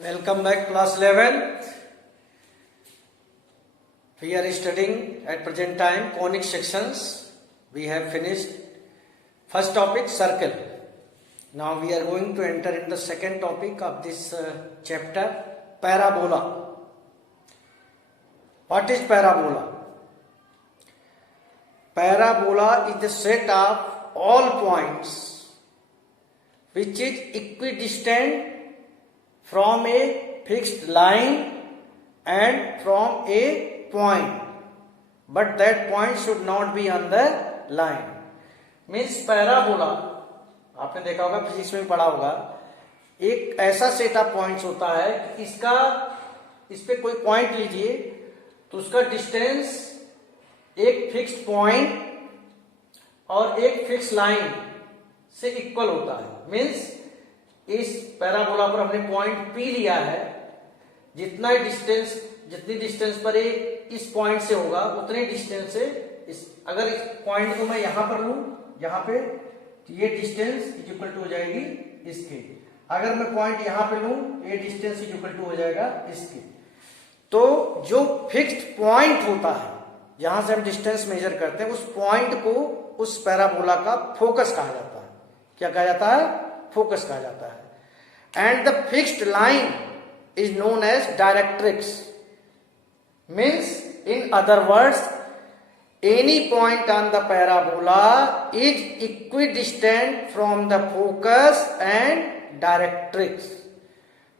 Welcome back class 11. We are studying at present time conic sections. We have finished first topic circle. Now we are going to enter in the second topic of this chapter, parabola. What is parabola? Parabola is the set of all points which is equidistant from a fixed line and from a point, but that point should not be on the line. Means parabola, आपने देखा होगा physics में पढ़ा होगा, एक ऐसा set of points होता है कि इस पे कोई पॉइंट लीजिए तो उसका डिस्टेंस एक फिक्स्ड पॉइंट और एक फिक्स लाइन से इक्वल होता है. मीन्स इस पैराबोला पर हमने पॉइंट P लिया है, जितनी डिस्टेंस पर ये इस पॉइंट से होगा उतने डिस्टेंस से अगर इस पॉइंट को मैं यहां पर लूं, यहां पे, तो ये डिस्टेंस इज इक्वल टू हो जाएगी इसके. अगर मैं पॉइंट यहां पे लूं, ये डिस्टेंस इज इक्वल टू हो जाएगा इसके. तो जो फिक्स्ड पॉइंट होता है जहां से हम डिस्टेंस मेजर करते हैं, उस पॉइंट को उस पैराबोला का फोकस कहा जाता है. क्या कहा जाता है? फोकस कहा जाता है. And the fixed line is known as directrix. Means in other words, any point on the parabola is equidistant from the focus and directrix.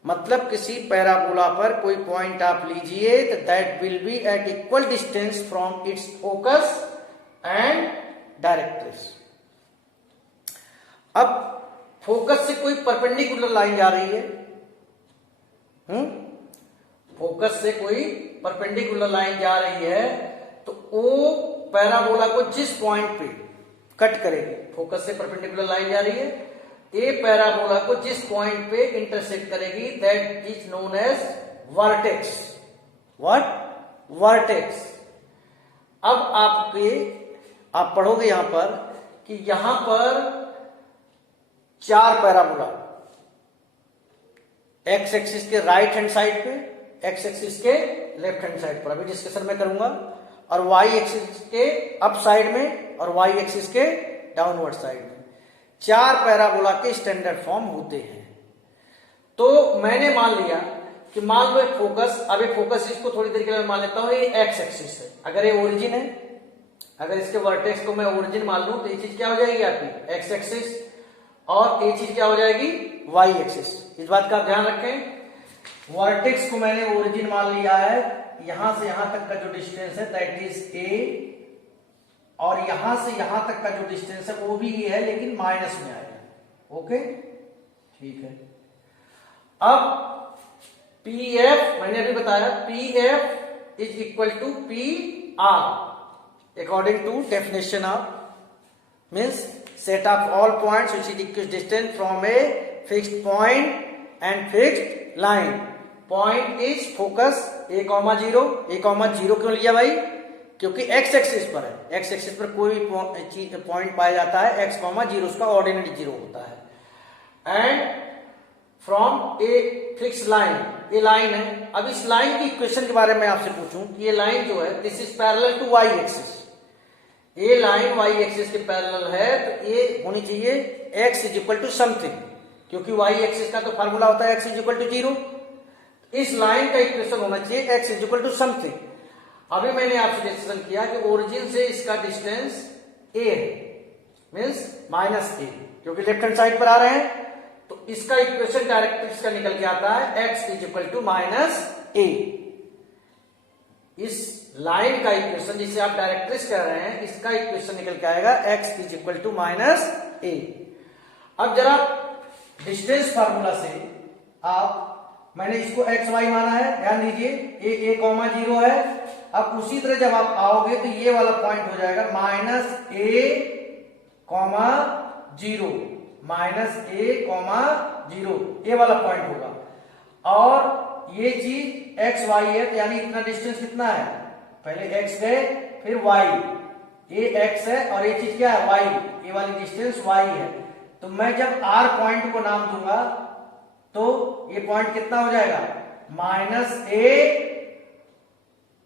मतलब किसी पैराबोला पर कोई पॉइंट आप लीजिए तो that will be at equal distance from its focus and directrix. अब focus से कोई परपेंडिकुलर लाइन जा रही है, फोकस से कोई परपेंडिकुलर लाइन जा रही है, तो वो पैराबोला को जिस पॉइंट पे कट करेगी, फोकस से परपेंडिकुलर लाइन जा रही है, ये पैराबोला को जिस पॉइंट पे इंटरसेक्ट करेगी that is known as vertex. What? Vertex. अब आप पढ़ोगे यहां पर कि यहां पर चार पैराबोला, एक्स एक्सिस के राइट हैंड साइड पे, एक्स एक्सिस के लेफ्ट हैंड साइड पर अभी डिस्कशन में करूंगा, और वाई एक्सिस के अप साइड में और वाई एक्सिस के डाउनवर्ड साइड में चार पैराबोला के स्टैंडर्ड फॉर्म होते हैं. तो मैंने मान लिया कि मान लो एक फोकस, अब एक फोकस इसको थोड़ी देर के लिए मान लेता हूं, ये एक्स एक्सिस है. अगर ये ओरिजिन है, अगर इसके वर्टेक्स को मैं ओरिजिन मान लूं तो ये चीज क्या हो जाएगी आपकी एक्स एक्सिस, और ये चीज क्या हो जाएगी वाई एक्सिस. इस बात का आप ध्यान रखें. वर्टेक्स को मैंने ओरिजिन मान लिया है, यहां से यहां तक का जो डिस्टेंस है दैट इज ए, और यहां से यहां तक का जो डिस्टेंस है वो भी ये है लेकिन माइनस में आएगा. ओके, ठीक है. अब पी एफ मैंने अभी बताया, p f is equal to p r according to definition of, means set of all points which is equidistant from a fixed point and fixed line. Point is focus a, 0. a, 0 क्यों लिया भाई? क्योंकि x axis पर है. x axis पर कोई point पाया जाता है x, 0 उसका ऑर्डिनरी 0 होता है. And from a fix line, ये लाइन है. अब इस लाइन की इक्वेशन के बारे में आपसे पूछूं कि ये लाइन जो है this is parallel to y axis, ये लाइन y एक्सिस के पैरेलल है, तो ये होनी चाहिए x is equal to something, क्योंकि y एक्सिस का तो फार्मूला होता है x इज इक्वल टू 0. इस लाइन का इक्वेशन होना चाहिए x is equal to something. अभी मैंने आपसे डिस्कशन किया कि ओरिजिन से इसका डिस्टेंस a है, मीन्स माइनस a, क्योंकि लेफ्ट हैंड साइड पर आ रहे हैं, तो इसका इक्वेशन डायरेक्ट्रिक्स का निकल के आता है x is equal to minus a. इस लाइन का इक्वेशन जिसे आप डायरेक्ट्रिक्स कह रहे हैं, इसका इक्वेशन निकल के आएगा x is equal to minus a. अब जरा डिस्टेंस फार्मूला से मैंने इसको एक्स वाई माना है, ध्यान दीजिए, ए, 0 है. अब उसी तरह जब आप आओगे तो ये वाला पॉइंट हो जाएगा माइनस ए, 0, माइनस ए, 0, ये वाला पॉइंट होगा. और ये चीज एक्स वाई है, तो यानी इतना डिस्टेंस कितना है, पहले एक्स गए फिर वाई, ये एक्स है और ये चीज क्या है वाई, ये वाली डिस्टेंस वाई है. तो मैं जब आर पॉइंट को नाम दूंगा तो ये पॉइंट कितना हो जाएगा, minus a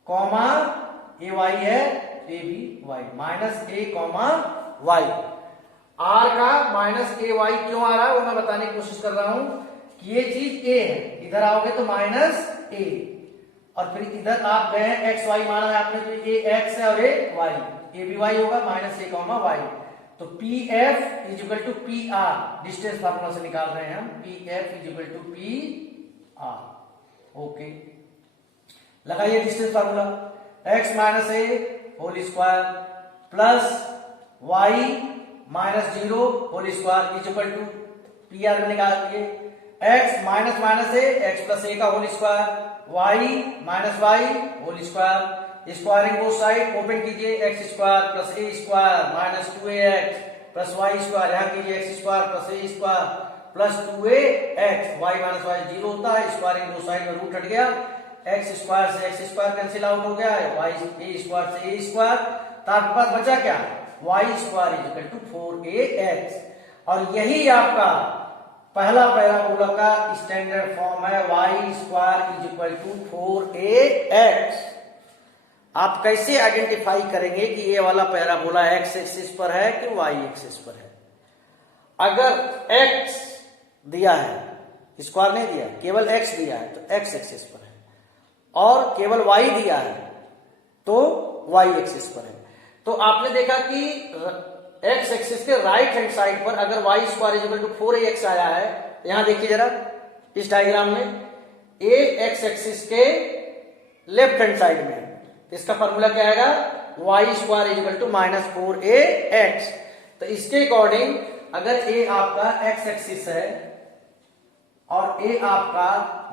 comma a y है, a b y, minus a comma y. R का माइनस ए वाई क्यों आ रहा है वो मैं बताने की कोशिश कर रहा हूं कि ये चीज ए है, इधर आओगे तो माइनस ए, और फिर इधर आप गए हैं एक्स वाई माना है आपने, तो ये एक्स है और ये वाई, ए बी वाई होगा, माइनस ए कॉमा वाई। तो p f is equal to p r, distance formula से निकाल रहे हैं हम, p f is equal to p r. Okay, लगाइए distance formula, x minus a whole square plus y minus 0 whole square is equal to p r में निकाल दिए, x minus minus a x plus a का whole square, y minus Y whole square, squaring both side, open कीजिए, x square plus a square minus 2ax plus y square, यहां कीजिए x square plus a square plus 2ax, y minus y 0 होता है, squaring both side में root हट गया, x square से x square cancel out हो गया है, वाई ए स्क्वायर से ए स्क्वायर, तो आपके पास बचा क्या, y square is equal to 4ax। और यही आपका पहला पैराबोला का स्टैंडर्ड फॉर्म है, y square is equal to 4ax। आप कैसे आइडेंटिफाई करेंगे कि ये वाला पैराबोला एक्स एक्सिस पर है कि वाई एक्सिस पर है? अगर एक्स दिया है, स्क्वायर नहीं दिया, केवल एक्स दिया है तो एक्स एक्सिस पर है, और केवल वाई दिया है तो वाई एक्सिस पर है। तो आपने देखा कि एक्स एक्सिस के राइट हैंड साइड पर अगर y square is equal to 4ax आया है, यहां देखिए जरा इस डायग्राम में, ए एक्स एक्सिस के लेफ्ट हैंड साइड में, इसका फॉर्मूला क्या आएगा, y square is equal to minus 4ax। तो इसके अकॉर्डिंग अगर ए आपका एक्स एक्सिस है और ए आपका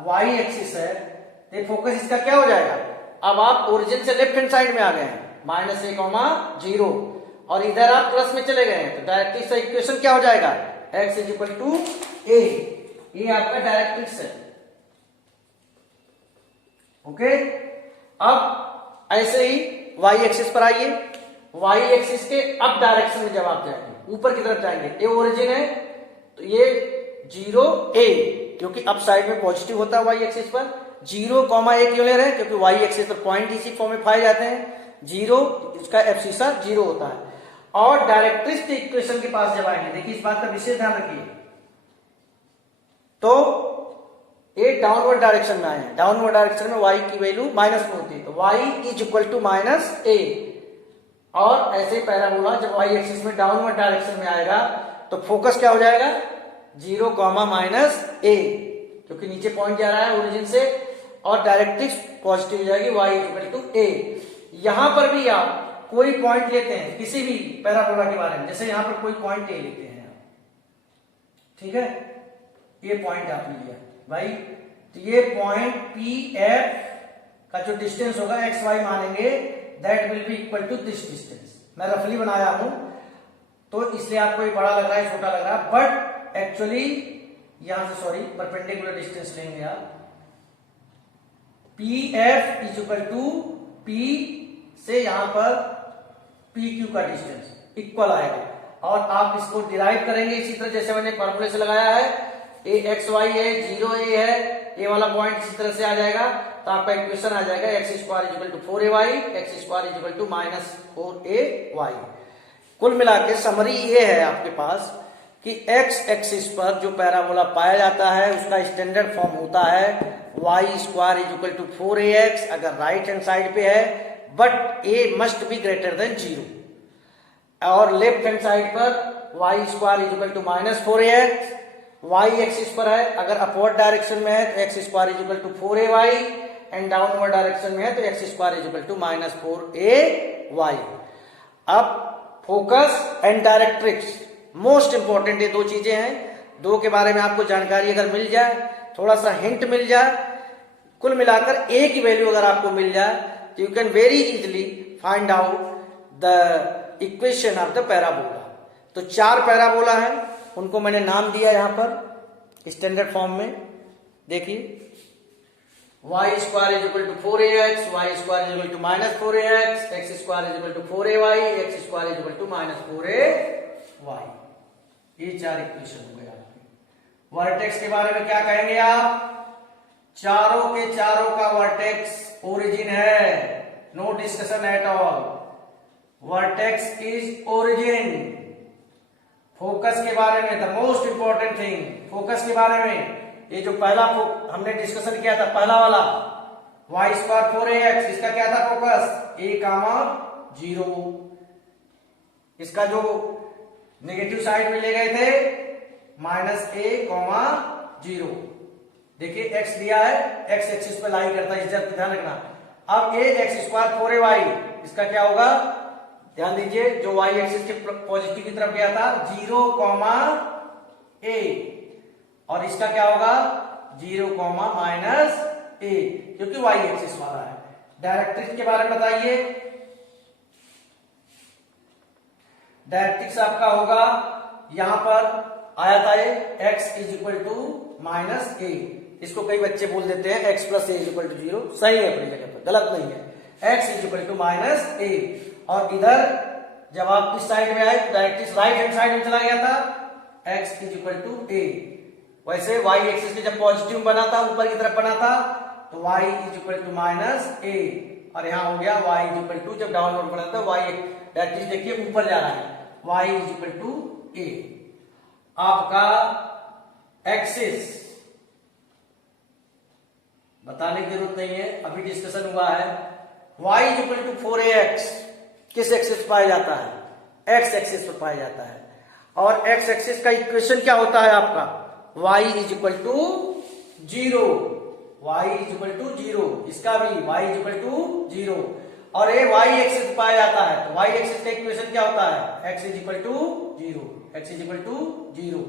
वाई एक्सिस है, तो फोकस इसका क्या हो जाएगा, अब आप ओरिजिन से लेफ्ट हैंड साइड में आ गए हैं, माइनस ए कॉमा 0, और इधर आप प्लस में चले गए हैं, तो डायरेक्ट्रिक्स का इक्वेशन क्या हो जाएगा, x इज इक्वल टू ए, ये आपका डायरेक्ट्रिक्स है। ओके, अब ऐसे ही y एक्सिस पर आइए, y एक्सिस के अप डायरेक्शन में जब आप जाएंगे, ऊपर की तरफ जाएंगे, ये ओरिजिन है तो ये 0a, क्योंकि अप साइड में पॉजिटिव होता है y एक्सिस पर, 0 कॉमा a क्यों ले रहे हैं, क्योंकि y एक्सिस पर पॉइंट इसी फॉर्म में पाए जाते हैं, 0 इसका एब्सिसा 0 होता है। और डायरेक्ट्रिक्स के इक्वेशन के पास जब आएंगे, देखिए इस बात का विशेष ध्यान रखिए, तो ये डाउनवर्ड डायरेक्शन में आए हैं, डाउनवर्ड डायरेक्शन में y की वैल्यू माइनस में होती है, तो y is equal to minus a। और ऐसे पैराबोला जब y एक्सिस में डाउनवर्ड डायरेक्शन में आएगा तो फोकस क्या हो जाएगा, 0 कॉमा माइनस a, क्योंकि नीचे पॉइंट जा रहा है ओरिजिन से, और डायरेक्ट्रिक्स पॉजिटिव हो जाएगी, y is equal to a। यहां पर भी आप कोई पॉइंट लेते हैं किसी भी पैराबोला के बारे में, जैसे यहां पर कोई पॉइंट ए लेते हैं, ठीक है, ये पॉइंट आपने लिया भाई, तो ये पॉइंट पी एफ का जो डिस्टेंस होगा एक्स वाई मानेंगे, that will be equal to this distance. मैं रफली बनाया हूं तो इसलिए आपको ये बड़ा लग रहा है, छोटा लग रहा है, बट एक्चुअली यहां से सॉरी परपेंडिकुलर डिस्टेंस लेंगे आप, p f is equal to p से यहां पर पी क्यू का डिस्टेंस इक्वल आएगा, और आप इसको डिराइव करेंगे इसी तरह जैसे मैंने फॉर्मूले से लगाया है, ए एक्स वाई है, 0a है, ए वाला पॉइंट इसी तरह से आ जाएगा, तो आपका इक्वेशन आ जाएगा x square is equal to 4ay, x square is equal to minus 4ay। कुल मिला के समरी ये है आपके पास कि एक्स एक्सिस पर जो पैराबोला पाया जाता है उसका स्टैंडर्ड फॉर्म होता है y square is equal to 4ax, अगर राइट हैंड साइड पे है, but a must be greater than 0, और लेफ्ट हैंड साइड पर y square is equal to minus 4ax, y axis पर है, अगर अपवर्ड डायरेक्शन में है तो x square is equal to 4ay, and downward direction में है तो x square is equal to minus 4ay। अब focus and directrix most important, ये दो चीजें हैं, दो के बारे में आपको जानकारी अगर मिल जाए, थोड़ा सा हिंट मिल जाए, कुल मिलाकर a की वैल्यू अगर आपको मिल जाए तो you can very easily find out the equation of the parabola. तो 4 पैराबोला है, उनको मैंने नाम दिया यहां पर स्टैंडर्ड फॉर्म में, देखिए y square is equal to 4ax, y square is equal to minus 4ax, x square is equal to 4ay, x square is equal to minus 4ay। ये 4 इक्वेशन हो गए आपके। वर्टेक्स के बारे में क्या कहेंगे आप? चारों के चारों का वर्टेक्स ओरिजिन है, no discussion at all, vertex is origin. Focus के बारे में the most important thing, focus के बारे में ये जो पहला हमने डिस्कशन किया था, पहला वाला y स्क्वायर 4ax, इसका क्या था फोकस? a कामा 0। इसका जो नेगेटिव साइड में ले गए थे -a,0। देखिए x दिया है, x एक्सिस पे लाई करता है, इस जब ध्यान रखना। अब a x स्क्वायर 4ay, इसका क्या होगा? ध्यान दीजिए, जो y एक्सिस के पॉजिटिव की तरफ गया था 0,a, और इसका क्या होगा? 0, -a, क्योंकि y एक्सिस वाला है। डायरेक्ट्रिक्स के बारे में बताइए। डायरेक्ट्रिक्स आपका होगा, यहां पर आया था ये x =-a, इसको कई बच्चे बोल देते हैं x + a = 0, सही है अपनी जगह पर, गलत नहीं है। x =-a, और इधर जब आप इस साइड में आए तो डायरेक्ट्रिक्स राइट हैंड साइड में चला गया था, x =a। वैसे y एक्सिस में जब पॉजिटिव बना था, ऊपर की तरफ बना था, तो y =-a, और यहां हो गया y जब डाउनवर्ड बना था y डायरेक्ट्रिक्स देखिए ऊपर जा रहा है, y =a। आपका एक्सिस बताने की जरूरत नहीं है, अभी डिस्कशन हुआ है। y =4ax किस एक्सिस पर पाया जाता है? x एक्सिस पर पाया जाता है। और x एक्सिस का इक्वेशन क्या होता है आपका? y =0, y =0, इसका भी y =0, और ये y एक्सिस पर पाया जाता है, तो y एक्सिस का इक्वेशन क्या होता है? x =0, x =0।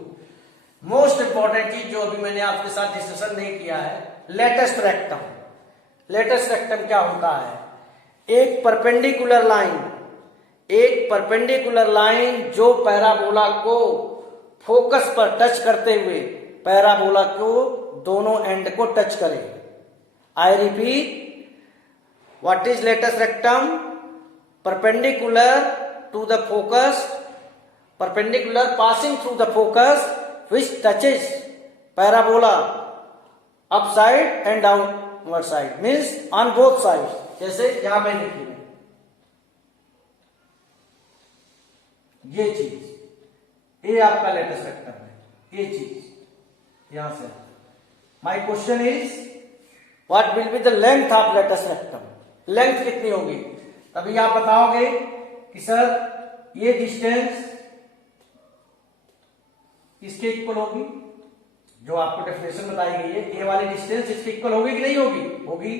मोस्ट इंपॉर्टेंट चीज जो अभी मैंने आपके साथ डिस्कशन नहीं किया है, लेटेस्ट रेक्टम। लेटेस्ट रेक्टम क्या होता है? एक परपेंडिकुलर लाइन जो पैराबोला को फोकस पर टच करते हुए पैराबोला को दोनों एंड को टच करे। I repeat, what is latus rectum? Perpendicular to the focus, perpendicular passing through the focus which touches parabola upside and downward side, means on both sides। जैसे यहां पे देखिए ये चीज, ये आपका लेटेस्ट रेक्टम है, ये चीज यहां से। My question is what will be the length of latus rectum? Length कितनी होगी? तभी आप बताओगे कि सर ये डिस्टेंस इसके इक्वल होगी, जो आपको डेफिनेशन बताई गई है, ये वाली डिस्टेंस इसके इक्वल होगी कि नहीं होगी? होगी।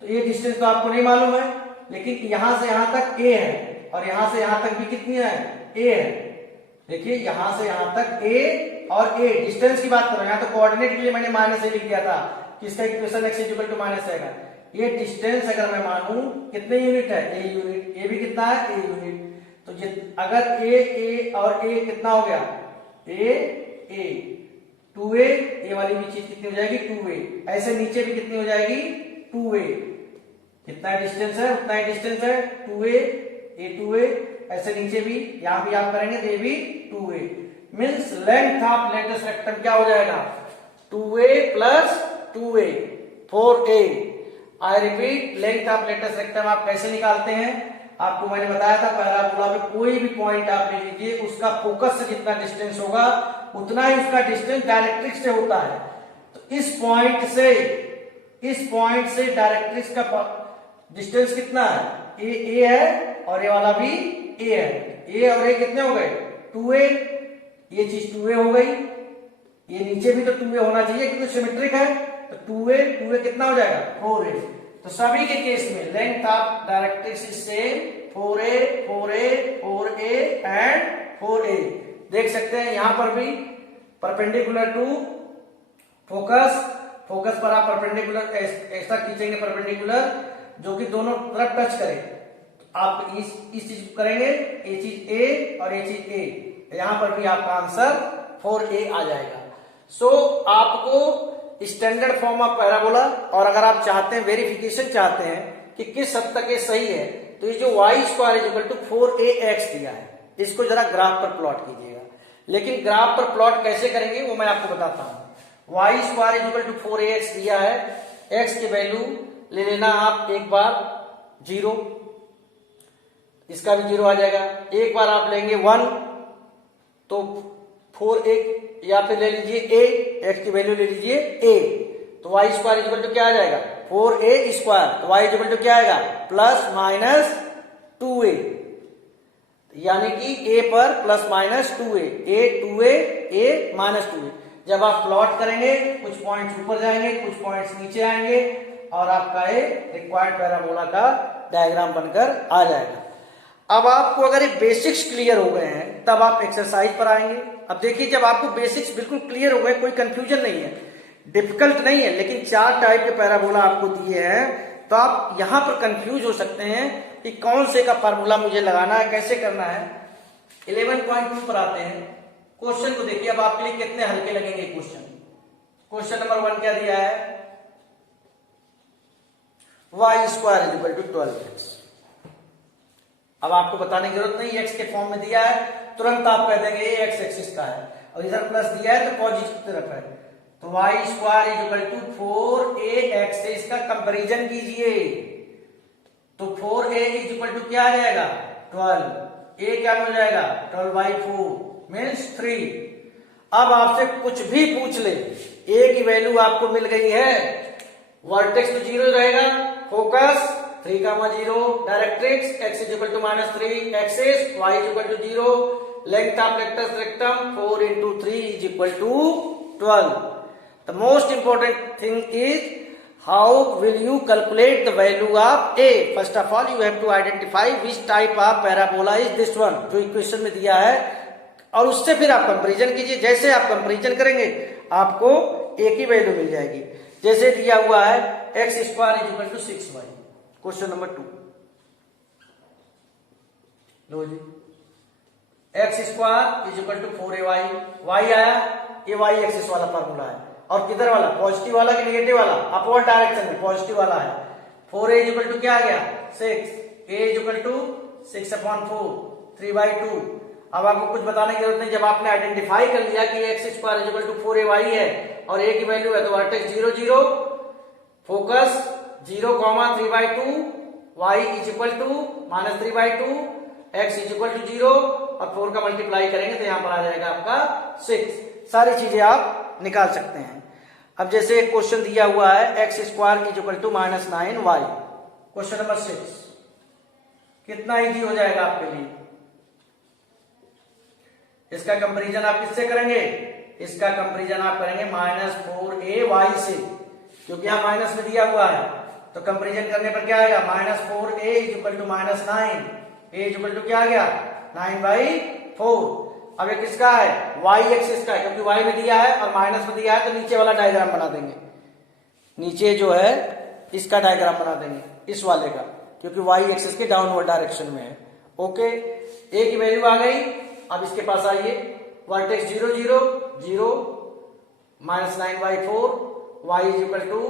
तो ये डिस्टेंस तो आपको नहीं मालूम है, लेकिन यहां से यहां तक a है, और यहां से यहां तक भी कितनी है? a है। देखिए यहां से यहां तक a और a, डिस्टेंस की बात करो, यहां तो कोऑर्डिनेट के लिए मैंने -a लिख दिया था कि इसका इक्वेशन x =-a आएगा। ये डिस्टेंस अगर मैं मानूं कितने यूनिट है? a unit. a भी कितना है? a unit. तो अगर a और a कितना हो गया? a 2a, ये वाली भी चीज कितनी हो जाएगी? 2a। ऐसे नीचे भी कितनी हो जाएगी? 2a। कितना डिस्टेंस है? उतना ही डिस्टेंस है, 2a, a 2a। ऐसे नीचे भी, यहां भी आप करेंगे तो ये भी 2a। Means length of latus rectum क्या हो जाएगा? 2a + 2a, 4a। I repeat, length of latus rectum आप कैसे निकालते हैं? आपको मैंने बताया था, पैराबोला में कोई भी पॉइंट आप ले लीजिए, उसका फोकस से जितना डिस्टेंस होगा उतना ही उसका डिस्टेंस डायरेक्ट्रिक्स से होता है। तो इस पॉइंट से डायरेक्ट्रिक्स का डिस्टेंस कितना है? ए है, और ये वाला भी ए है। ए और ए कितने हो गए? 2a। ये चीज 2a हो गई, ये नीचे भी तो 2a होना चाहिए क्योंकि सिमेट्रिक है, तो 2a कितना हो जाएगा? 4a। तो सभी के केस में length of directrix is same, 4a, 4a, 4a and 4a। देख सकते हैं यहां पर भी परपेंडिकुलर टू फोकस, फोकस पर आप परपेंडिकुलर ऐसा खींचेंगे, परपेंडिकुलर जो कि दोनों तरफ टच करे। आप इस चीज को करेंगे, ये चीज a और ये चीज a, यहां पर भी आपका आंसर 4a आ जाएगा। सो आपको स्टैंडर्ड फॉर्म ऑफ पैराबोला, और अगर आप चाहते हैं वेरिफिकेशन चाहते हैं कि किस हद तक ये सही है, तो ये जो y² = 4ax दिया है, इसको जरा ग्राफ पर प्लॉट कीजिएगा। लेकिन ग्राफ पर प्लॉट कैसे करेंगे वो मैं आपको बताता हूं। Y square is equal to 4ax दिया है, x की वैल्यू ले लेना आप एक बार 0, इसका भी 0 आ जाएगा। एक बार आप लेंगे 1 तो 4a, या फिर ले लीजिए a, x की वैल्यू ले लीजिए a, तो y square is equal to क्या आ जाएगा 4a स्क्वायर, तो वाई इज इक्वल टू क्या आएगा प्लस माइनस 2a, यानी कि a पर plus minus 2a, a minus 2a। जब आप प्लॉट करेंगे कुछ पॉइंट्स ऊपर जाएंगे, कुछ पॉइंट्स नीचे आएंगे और आपका ये रिक्वायर्ड पैराबोला का डायग्राम बनकर आ जाएगा। अब आपको अगर ये बेसिक्स क्लियर हो गए हैं तब आप एक्सरसाइज पर आएंगे। अब देखिए, जब आपको बेसिक्स बिल्कुल क्लियर हो गए, कोई कंफ्यूजन नहीं है, डिफिकल्ट नहीं है, लेकिन 4 टाइप के पैराबोला आपको दिए हैं, तो आप यहां पर कंफ्यूज हो सकते हैं कि कौन से का फार्मूला मुझे लगाना है, कैसे करना है। 11.2 पर आते हैं। क्वेश्चन को देखिए, अब आपके लिए कितने हल्के लगेंगे क्वेश्चन। क्वेश्चन नंबर 1 क्या दिया है, y square is equal to 12x। अब आपको बताने की जरूरत नहीं, x के फॉर्म में दिया है, तुरंत आप कह देंगे ये x एक्सिस का है, और इधर प्लस दिया है तो पॉजिटिव तरफ है, तो y square is equal to 4ax से इसका कंपैरिजन कीजिए, तो 4a इज इक्वल टू क्या आ जाएगा 12, a क्या हो जाएगा 12/4 मीन्स 3। अब आपसे कुछ भी पूछ ले, a की वैल्यू आपको मिल गई है, वर्टेक्स तो 0 रहेगा, focus 3,0, directrix x is equal to -3, axis y is equal to 0, length of rectum 4 into 3 is equal to 12. The most important thing is how will you calculate the value of a? First of all, you have to identify which type of parabola is this one, जो equation में दिया है, और उससे फिर आप comparison कीजिए। जैसे आप कंपैरिजन करेंगे आपको a की वैल्यू मिल जाएगी। जैसे दिया हुआ है x square is equal to 6y, question number 2, लो जी, x square is equal to 4ay, y आया, ये y एक्सिस वाला फार्मूला है, और किधर वाला, पॉजिटिव वाला कि नेगेटिव वाला, अपवर्ड डायरेक्शन में पॉजिटिव वाला है। 4a इज इक्वल टू क्या आ गया 6, a इज इक्वल टू 6/4, 3/2। अब आपको कुछ बताने की जरूरत नहीं, जब आपने आइडेंटिफाई कर लिया कि x square is equal to 4ay है और a की वैल्यू है, तो vertex 0 0, focus 0, 3/2, y is equal to -3/2, x is equal to 0, और 4 का मल्टीप्लाई करेंगे तो यहां पर आ जाएगा आपका 6। सारी चीजें आप निकाल सकते हैं। अब जैसे एक क्वेश्चन दिया हुआ है x square is equal to -9y, question number 6, कितना इजी हो जाएगा आपके लिए। इसका कंपैरिजन आप किससे करेंगे, इसका कंपैरिजन आप करेंगे -4ay से, क्योंकि यहां माइनस में दिया हुआ है, तो कंपैरिजन करने पर क्या आएगा -4a is equal to -9, a is equal to क्या आ गया 9/4। अब ये किसका है, y एक्सिस का है, क्योंकि y में दिया है और माइनस में दिया है, तो नीचे वाला डायग्राम बना देंगे, नीचे जो है इसका डायग्राम बना देंगे, इस वाले का, क्योंकि y एक्सिस के डाउनवर्ड डायरेक्शन में है। ओके, a की वैल्यू आ गई। अब इसके पास आइए, vertex 0 0 0, -9/4, y is equal to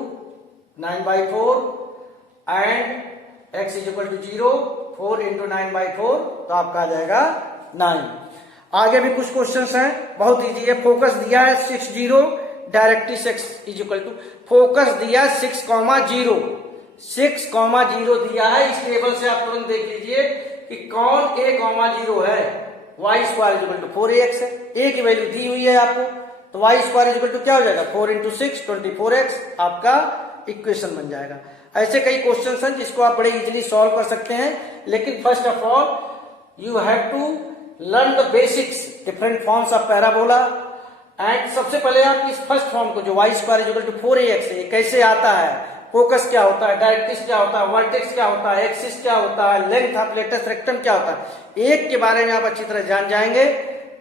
9/4 and x is equal to 0, 4 into 9/4, तो आपका आ जाएगा 9। आगे भी कुछ क्वेश्चंस हैं, बहुत इजी है। फोकस दिया है 6 0, directrix x is equal to, focus दिया 6,0, 6,0 दिया है। इस टेबल से आप तुरंत देख लीजिए कि कौन a,0 है, y square is equal to 4ax है, a की वैल्यू दी हुई है आपको, तो y square is equal to क्या हो जाएगा 4 into 6 24x, आपका इक्वेशन बन जाएगा। ऐसे कई क्वेश्चंस हैं जिसको आप बड़े इजीली सॉल्व कर सकते हैं, लेकिन first of all you have to learn the basics different forms of parabola. And सबसे पहले आप इस फर्स्ट फॉर्म को जो y square is equal to 4ax है, कैसे आता है, फोकस क्या होता है, डायरेक्ट्रिक्स क्या होता है, वर्टेक्स क्या होता है, एक्सिस क्या होता है, लेंथ ऑफ लेटेस्ट रेक्टम क्या होता है, एक के बारे में आप अच्छी तरह जान जाएंगे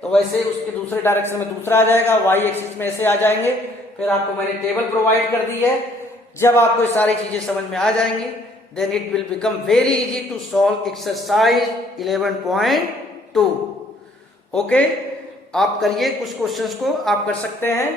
तो वैसे उसके दूसरे डायरेक्शन में दूसरा आ जाएगा, y एक्सिस में ऐसे आ जाएंगे। फिर आपको मैंने टेबल प्रोवाइड कर दी है। जब आपको ये सारी चीजें समझ में आ जाएंगी, then it will become very easy to solve exercise 11.2। Okay, आप करिए, कुछ क्वेश्चंस को आप कर सकते हैं।